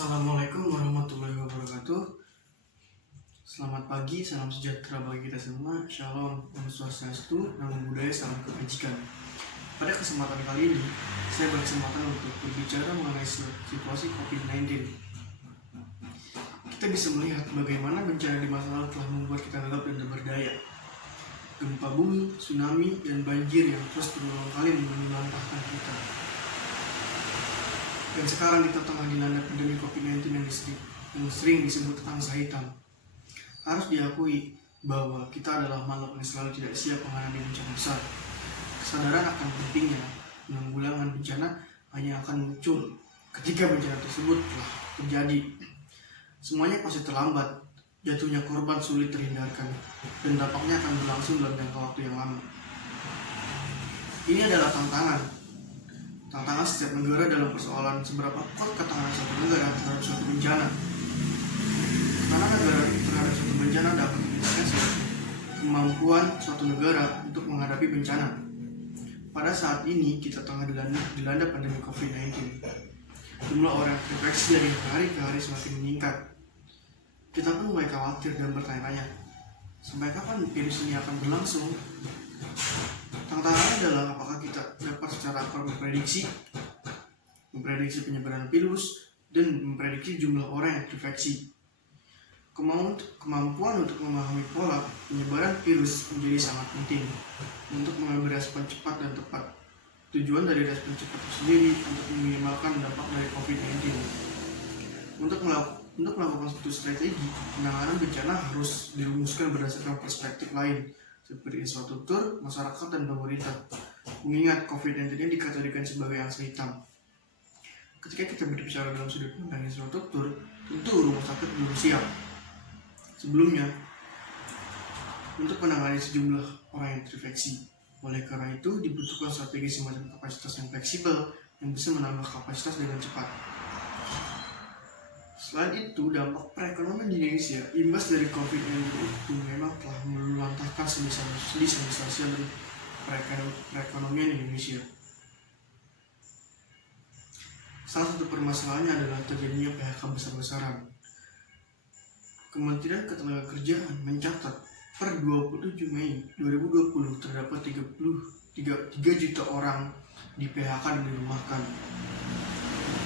Assalamualaikum warahmatullahi wabarakatuh. Selamat pagi, salam sejahtera bagi kita semua. Shalom, Om Swastiastu, Namo Buddhaya, salam kebajikan. Pada kesempatan kali ini, saya berkesempatan untuk berbicara mengenai situasi COVID-19. Kita bisa melihat bagaimana bencana di masa lalu telah membuat kita gegap dan tak berdaya. Gempa bumi, tsunami, dan banjir yang terus berulang kali melantahkan kita. Dan sekarang kita tengah dilanda pandemi COVID-19 yang sering disebut angsa hitam. Harus diakui bahwa kita adalah makhluk yang selalu tidak siap menghadapi bencana besar. Kesadaran akan pentingnya penanggulangan bencana hanya akan muncul ketika bencana tersebut telah terjadi. Semuanya pasti terlambat, jatuhnya korban sulit terhindarkan, dan dampaknya akan berlangsung dalam jangka waktu yang lama. Ini adalah tantangan setiap negara dalam persoalan seberapa kuat ketahanan suatu negara terhadap suatu bencana. Ketahanan negara terhadap suatu bencana dapat menentukan kemampuan suatu negara untuk menghadapi bencana. Pada saat ini kita tengah dilanda pandemi COVID-19. Jumlah orang yang terinfeksi dari hari ke hari semakin meningkat. Kita pun mulai khawatir dan bertanya-tanya, sampai kapan virus ini akan berlangsung? Tantangannya adalah apakah kita dapat secara akurat memprediksi penyebaran virus dan memprediksi jumlah orang yang terinfeksi. Kemampuan untuk memahami pola penyebaran virus menjadi sangat penting untuk mengambil respon cepat dan tepat. Tujuan dari respon cepat itu sendiri untuk meminimalkan dampak dari COVID-19. Untuk melakukan suatu strategi, penanganan bencana harus dirumuskan berdasarkan perspektif lain, seperti infrastruktur, masyarakat, dan pemerintah. Mengingat COVID-19 ini dikategorikan sebagai angsa hitam. Ketika kita berbicara dalam sudut pandang infrastruktur, tentu rumah sakit belum siap. Sebelumnya, untuk menangani sejumlah orang yang terinfeksi. Oleh karena itu, dibutuhkan strategi semacam kapasitas yang fleksibel yang bisa menambah kapasitas dengan cepat. Selain itu, dampak perekonomian di Indonesia imbas dari COVID-19 itu memang telah melantahkan sendi sosial dan perekonomian Indonesia. Salah satu permasalahannya adalah terjadinya PHK besar-besaran. Kementerian Ketenagakerjaan mencatat per 27 Mei 2020 terdapat 3 juta orang di PHK dan dirumahkan.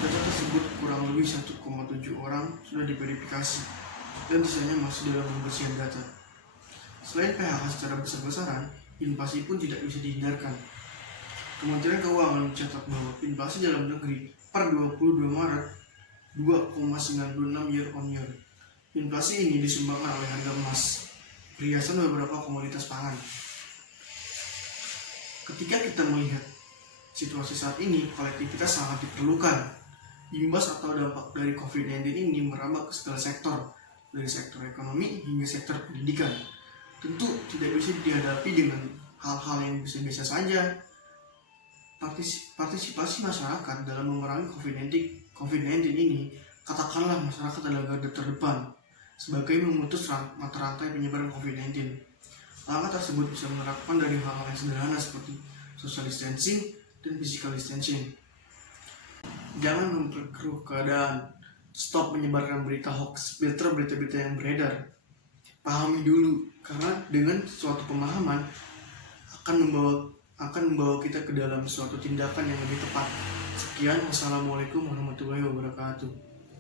Data tersebut kurang lebih 1,7 orang sudah diverifikasi dan sisanya masih dalam pembersihan data. Selain PHK secara besar-besaran, inflasi pun tidak bisa dihindarkan. Kementerian Keuangan mencatat bahwa inflasi dalam negeri per 22 Maret 2,96 year on year. Inflasi ini disumbangkan oleh harga emas, perhiasan, dan beberapa komoditas pangan. Ketika kita melihat situasi saat ini, kolektivitas sangat diperlukan. Imbas atau dampak dari COVID-19 ini merambah ke segala sektor, dari sektor ekonomi hingga sektor pendidikan. Tentu tidak bisa dihadapi dengan hal-hal yang biasa-biasa saja. Partisipasi masyarakat dalam memerangi COVID-19 ini, katakanlah masyarakat adalah garda terdepan sebagai memutus mata rantai penyebaran COVID-19. Langkah tersebut bisa menerapkan dari hal-hal yang sederhana seperti social distancing dan physical distancing. Jangan memperkeruh keadaan. Stop menyebarkan berita hoax, filter berita-berita yang beredar. Pahami dulu, karena dengan suatu pemahaman akan membawa kita ke dalam suatu tindakan yang lebih tepat. Sekian, wassalamualaikum warahmatullahi wabarakatuh.